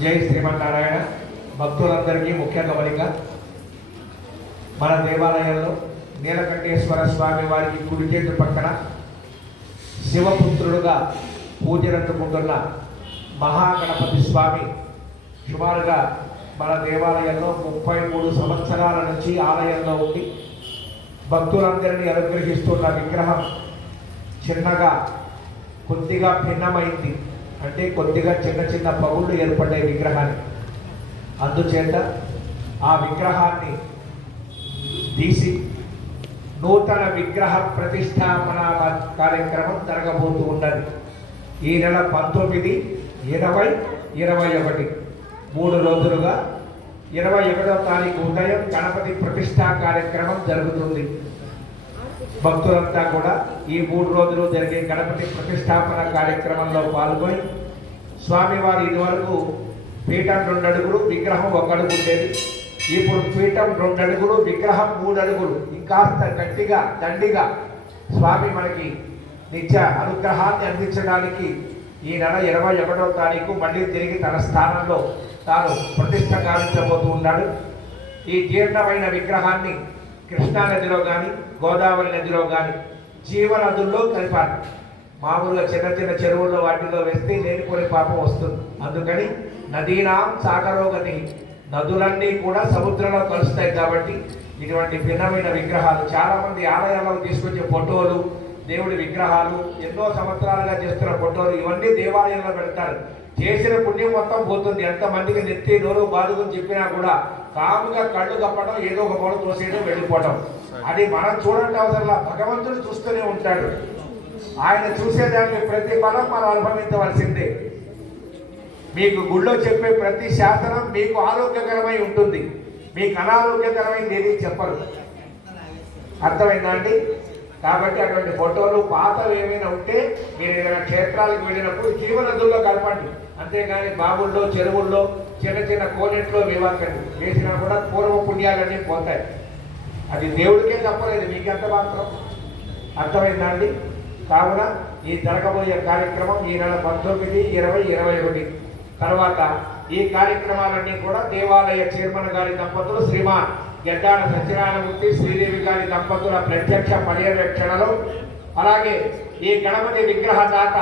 జై శ్రీమన్నారాయణ. భక్తులందరికీ ముఖ్య గమనిక మన దేవాలయంలో నీలకంఠేశ్వర స్వామి వారికి కుడి చేతి పక్కన శివపుత్రుడుగా పూజలందుకుంటున్న మహాగణపతి స్వామి సుమారుగా మన దేవాలయంలో ముప్పై మూడు సంవత్సరాల నుంచి ఆలయంలో ఉండి భక్తులందరినీ అనుగ్రహిస్తున్న విగ్రహం చిన్నగా కొద్దిగా భిన్నమైంది. అంటే కొద్దిగా చిన్న చిన్న పగుళ్ళు ఏర్పడ్డాయి విగ్రహానికి. అందుచేత ఆ విగ్రహాన్ని తీసి నూతన విగ్రహ ప్రతిష్టాపన కార్యక్రమం జరగబోతూ ఉన్నది. ఈ నెల పంతొమ్మిది ఇరవై ఇరవై ఒకటి. మూడు రోజులుగా ఇరవై ఒకటో తారీఖు ఉదయం గణపతి ప్రతిష్టా కార్యక్రమం జరుగుతుంది. భక్తులంతా కూడా ఈ మూడు రోజులు జరిగే గణపతి ప్రతిష్టాపన కార్యక్రమంలో పాల్గొని స్వామివారు ఇదివరకు పీఠం రెండు అడుగులు విగ్రహం ఒక అడుగు ఉండేది. ఇప్పుడు పీఠం రెండు అడుగులు విగ్రహం మూడు అడుగులు ఇంకాస్త గట్టిగా దండిగా స్వామి మనకి నిత్య అనుగ్రహాన్ని అందించడానికి ఈ నెల ఇరవై ఒకటో తారీఖు మళ్ళీ తిరిగి తన స్థానంలో తాను ప్రతిష్ట గావించబోతూ ఉన్నాడు. ఈ జీర్ణమైన విగ్రహాన్ని కృష్ణా నదిలో కానీ గోదావరి నదిలో కానీ జీవనదుల్లో కలిపారు మామూలుగా చిన్న చిన్న చెరువుల్లో వాటిలో వేస్తే లేనిపోని పాపం వస్తుంది. అందుకని నదీనాం సాగరోగతి నదులన్నీ కూడా సముద్రంలో కలుస్తాయి కాబట్టి ఇటువంటి భిన్నమైన విగ్రహాలు చాలామంది ఆలయాల్లో తీసుకొచ్చే ఫోటోలు దేవుడి విగ్రహాలు ఎన్నో సంవత్సరాలుగా చేస్తున్న ఫోటోలు ఇవన్నీ దేవాలయంలో పెడతారు. చేసిన పుణ్యం మొత్తం పోతుంది. ఎంతమందికి నెత్తి నోరు బాధకుని చెప్పినా కూడా కాముగా కళ్ళు కప్పడం ఏదో ఒక పొడ తోసేయడం వెళ్ళిపోవడం. అది మనం చూడండి అవసరం భగవంతుడు చూస్తూనే ఉంటాడు. ఆయన చూసేదానికి ప్రతి ఫలం మనం అనుభవించవలసిందే. మీకు గుళ్ళో చెప్పే ప్రతి శాసనం మీకు ఆరోగ్యకరమై ఉంటుంది. మీకు అనారోగ్యకరమైంది ఏది చెప్పరు. అర్థమైందా అండి? కాబట్టి అటువంటి ఫోటోలు పాతలు ఏమైనా ఉంటే మీరు ఏదైనా క్షేత్రాలకు వెళ్ళినప్పుడు జీవనదుల్లో కలపండి. అంతేగాని బావుల్లో చెరువుల్లో చిన్న చిన్న కోనెట్లో వివాకండి వేసినా కూడా పూర్వ పుణ్యాలన్నీ పోతాయి. అది దేవుడికే చెప్పలేదు మీకెంత మాత్రం? అర్థమైందా అండి? కావున ఈ జరగబోయే కార్యక్రమం ఈ నెల పంతొమ్మిది ఇరవై ఇరవై ఒకటి. తర్వాత ఈ కార్యక్రమాలన్నీ కూడా దేవాలయ చైర్మన్ గారి దంపతులు శ్రీమాన్ గడ్డాడ సత్యనారాయణమూర్తి శ్రీదేవి గారి దంపతుల ప్రత్యక్ష పర్యవేక్షణలో అలాగే ఈ గణపతి విగ్రహ దాత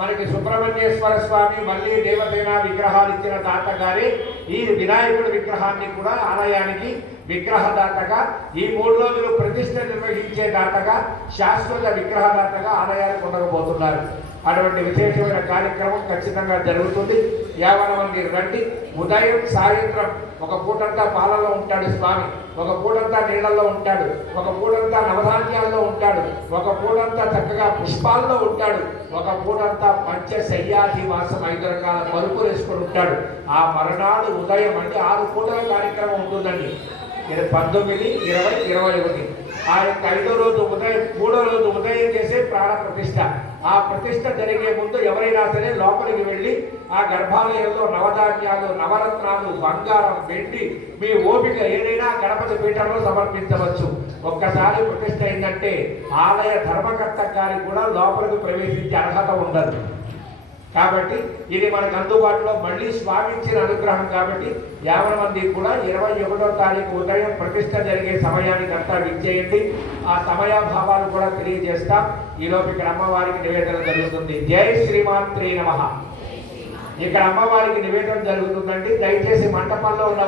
మనకి సుబ్రహ్మణ్యేశ్వర స్వామి మళ్ళీ దేవసేన విగ్రహాలు ఇచ్చిన దాత గారి ఈ వినాయకుడి విగ్రహాన్ని కూడా ఆలయానికి విగ్రహదాతగా ఈ మూడు రోజులు ప్రతిష్ట నిర్వహించే దాతగా శాశ్వత విగ్రహదాతగా ఆలయానికి ఉండకపోతున్నారు. అటువంటి విశేషమైన కార్యక్రమం ఖచ్చితంగా జరుగుతుంది. యావన మంది రండి. ఉదయం సాయంత్రం ఒక పూటంతా పాలలో ఉంటాడు స్వామి. ఒక పూటంతా నీళ్ళల్లో ఉంటాడు. ఒక పూటంతా నవధాన్యాల్లో ఉంటాడు. ఒక పూటంతా చక్కగా పుష్పాల్లో ఉంటాడు. ఒక పూటంతా పంచ శయ్యాధివాసం ఐదు రకాల పరుపులు వేసుకొని ఉంటాడు. ఆ మరునాడు ఉదయం అంటే ఆరు పూటల కార్యక్రమం ఉంటుందండి. ఇది పంతొమ్మిది ఇరవై ఇరవై ఒకటి. ఆ యొక్క ఐదో రోజు ఉదయం మూడో రోజు ఉదయం చేసే ప్రాణ ప్రతిష్ట. ఆ ప్రతిష్ట జరిగే ముందు ఎవరైనా సరే లోపలికి వెళ్ళి ఆ గర్భాలయంలో నవధాన్యాలు నవరత్నాలు బంగారం వెండి మీ ఓపిక ఏదైనా గణపతి పీఠంలో సమర్పించవచ్చు. ఒక్కసారి ప్రతిష్ట అయిందంటే ఆలయ ధర్మకర్త గారికి కూడా లోపలికి ప్రవేశించే అర్హత ఉండదు. కాబట్టి ఇది మనకు అందుబాటులో మళ్ళీ స్వామించిన అనుగ్రహం కాబట్టి యాభై మంది కూడా ఇరవై ఒకటో తారీఖు ఉదయం ప్రతిష్ట జరిగే సమయానికి అంతా విచ్చేయండి. ఆ సమయాభావాలు కూడా తెలియజేస్తా. ఈలోపు ఇక్కడ అమ్మవారికి నివేదన జరుగుతుంది. జై శ్రీమాత్రి నమ. ఇక్కడ అమ్మవారికి నివేదన జరుగుతుందండి. దయచేసి మంటపంలో ఉన్న